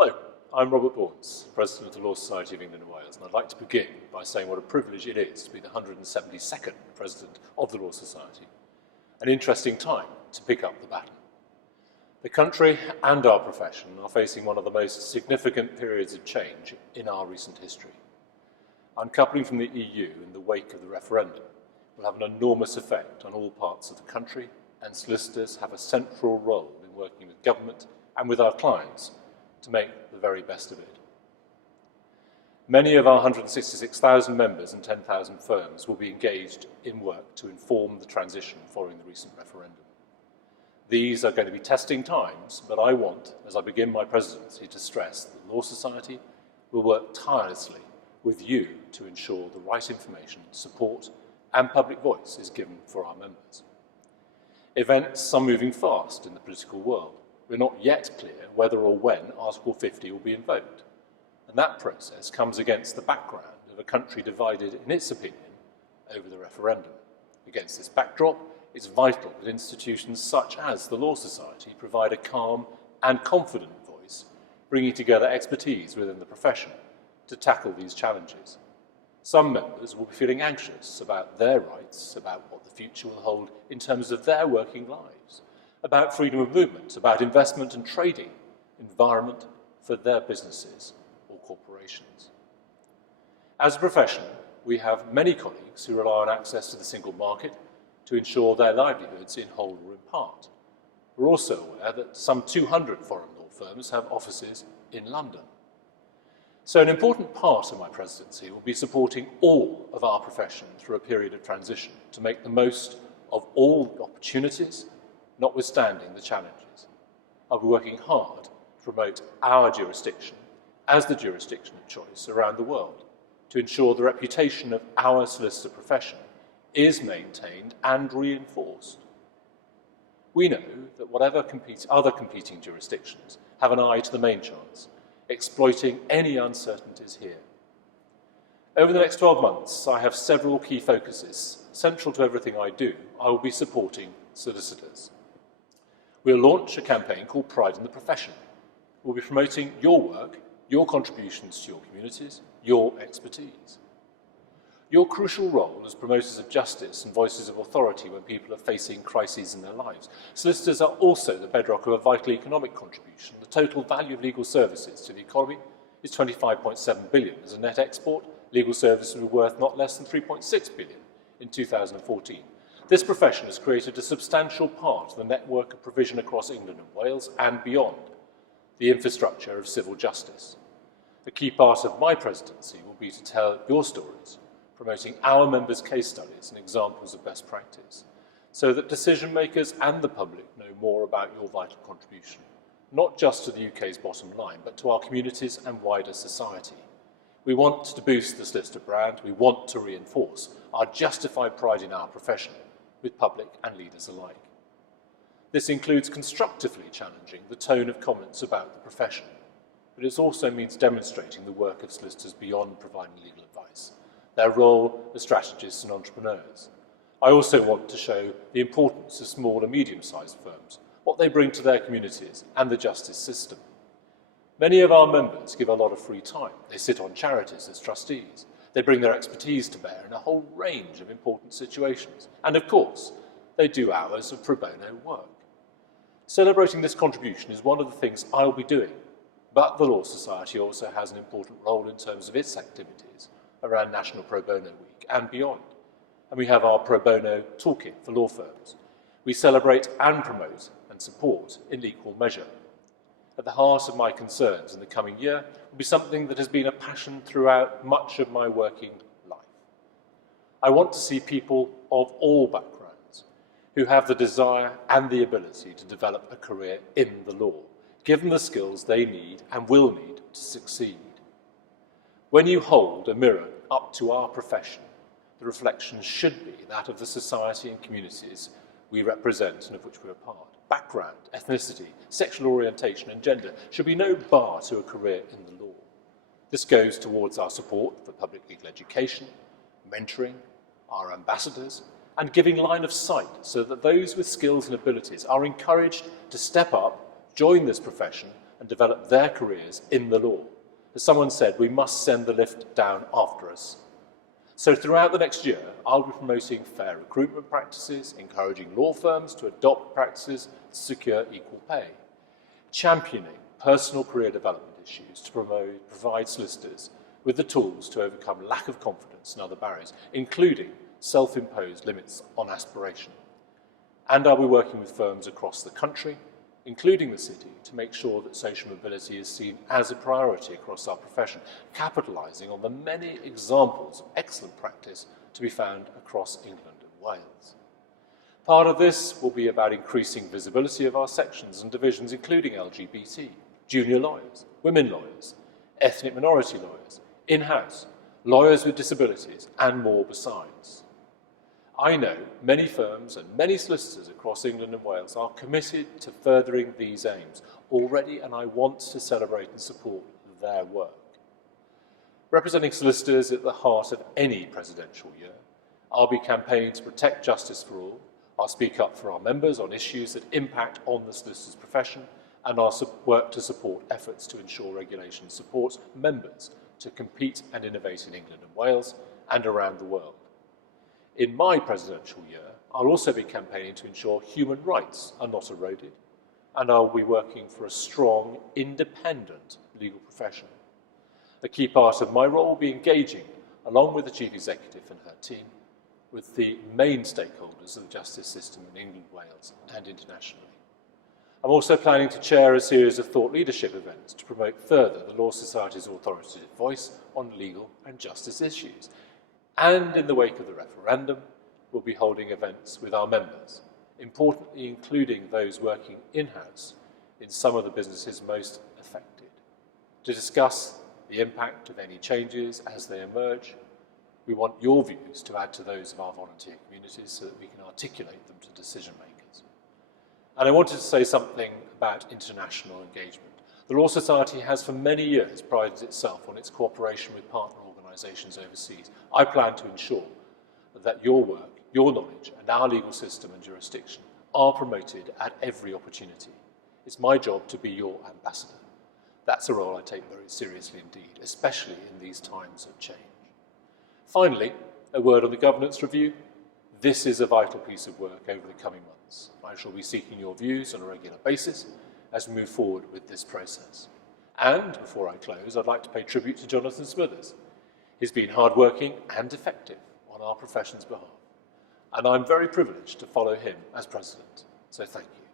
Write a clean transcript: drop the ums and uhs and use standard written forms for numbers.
Hello, I'm Robert Bourns, President of the Law Society of England and Wales, and I'd like to begin by saying what a privilege it is to be the 172nd President of the Law Society. An interesting time to pick up the baton. The country and our profession are facing one of the most significant periods of change in our recent history. Uncoupling from the EU in the wake of the referendum will have an enormous effect on all parts of the country, and solicitors have a central role in working with government and with our clients to make the very best of it. Many of our 166,000 members and 10,000 firms will be engaged in work to inform the transition following the recent referendum. These are going to be testing times, but I want, as I begin my presidency, to stress that the Law Society will work tirelessly with you to ensure the right information, support and public voice is given for our members. Events are moving fast in the political world. We're not yet clear whether or when Article 50 will be invoked, and that process comes against the background of a country divided in its opinion over the referendum. Against this backdrop, it's vital that institutions such as the Law Society provide a calm and confident voice, bringing together expertise within the profession to tackle these challenges. Some members will be feeling anxious about their rights, about what the future will hold in terms of their working lives, about freedom of movement, about investment and trading, environment for their businesses or corporations. As a profession, we have many colleagues who rely on access to the single market to ensure their livelihoods in whole or in part. We're also aware that some 200 foreign law firms have offices in London. So an important part of my presidency will be supporting all of our profession through a period of transition to make the most of all opportunities, notwithstanding the challenges. I'll be working hard to promote our jurisdiction as the jurisdiction of choice around the world to ensure the reputation of our solicitor profession is maintained and reinforced. We know that whatever other competing jurisdictions have an eye to the main chance, exploiting any uncertainties here. Over the next 12 months, I have several key focuses. Central to everything I do, I will be supporting solicitors. We'll launch a campaign called Pride in the Profession. We'll be promoting your work, your contributions to your communities, your expertise. Your crucial role as promoters of justice and voices of authority when people are facing crises in their lives. Solicitors are also the bedrock of a vital economic contribution. The total value of legal services to the economy is 25.7 billion. As a net export, legal services were worth not less than 3.6 billion in 2014. This profession has created a substantial part of the network of provision across England and Wales and beyond, the infrastructure of civil justice. A key part of my presidency will be to tell your stories, promoting our members' case studies and examples of best practice, so that decision makers and the public know more about your vital contribution, not just to the UK's bottom line, but to our communities and wider society. We want to boost the solicitor brand. We want to reinforce our justified pride in our profession with public and leaders alike. This includes constructively challenging the tone of comments about the profession, but it also means demonstrating the work of solicitors beyond providing legal advice, their role as strategists and entrepreneurs. I also want to show the importance of small and medium-sized firms, what they bring to their communities and the justice system. Many of our members give a lot of free time. They sit on charities as trustees. They bring their expertise to bear in a whole range of important situations. And of course, they do hours of pro bono work. Celebrating this contribution is one of the things I'll be doing, but the Law Society also has an important role in terms of its activities around National Pro Bono Week and beyond. And we have our pro bono toolkit for law firms. We celebrate and promote and support in equal measure. At the heart of my concerns in the coming year will be something that has been a passion throughout much of my working life. I want to see people of all backgrounds who have the desire and the ability to develop a career in the law, given the skills they need and will need to succeed. When you hold a mirror up to our profession, the reflection should be that of the society and communities we represent and of which we are part. Background, ethnicity, sexual orientation and gender should be no bar to a career in the law. This goes towards our support for public legal education, mentoring, our ambassadors, and giving line of sight so that those with skills and abilities are encouraged to step up, join this profession, and develop their careers in the law. As someone said, we must send the lift down after us. So throughout the next year, I'll be promoting fair recruitment practices, encouraging law firms to adopt practices to secure equal pay, championing personal career development issues to provide solicitors with the tools to overcome lack of confidence and other barriers, including self-imposed limits on aspiration. And I'll be working with firms across the country, including the city, to make sure that social mobility is seen as a priority across our profession, capitalising on the many examples of excellent practice to be found across England and Wales. Part of this will be about increasing visibility of our sections and divisions, including LGBT, junior lawyers, women lawyers, ethnic minority lawyers, in-house, lawyers with disabilities, and more besides. I know many firms and many solicitors across England and Wales are committed to furthering these aims already, and I want to celebrate and support their work. Representing solicitors at the heart of any presidential year, I'll be campaigning to protect justice for all. I'll speak up for our members on issues that impact on the solicitor's profession, and I'll work to support efforts to ensure regulation supports members to compete and innovate in England and Wales and around the world. In my presidential year, I'll also be campaigning to ensure human rights are not eroded, and I'll be working for a strong, independent legal profession. A key part of my role will be engaging, along with the Chief Executive and her team, with the main stakeholders of the justice system in England, Wales, and internationally. I'm also planning to chair a series of thought leadership events to promote further the Law Society's authoritative voice on legal and justice issues. And in the wake of the referendum, we'll be holding events with our members, importantly including those working in-house in some of the businesses most affected, to discuss the impact of any changes as they emerge. We want your views to add to those of our volunteer communities so that we can articulate them to decision makers. And I wanted to say something about international engagement. The Law Society has for many years prided itself on its cooperation with partner organisations overseas. I plan to ensure that your work, your knowledge, and our legal system and jurisdiction are promoted at every opportunity. It's my job to be your ambassador. That's a role I take very seriously indeed, especially in these times of change. Finally, a word on the governance review. This is a vital piece of work over the coming months. I shall be seeking your views on a regular basis as we move forward with this process. And before I close, I'd like to pay tribute to Jonathan Smithers. He's been hardworking and effective on our profession's behalf, and I'm very privileged to follow him as president. So thank you.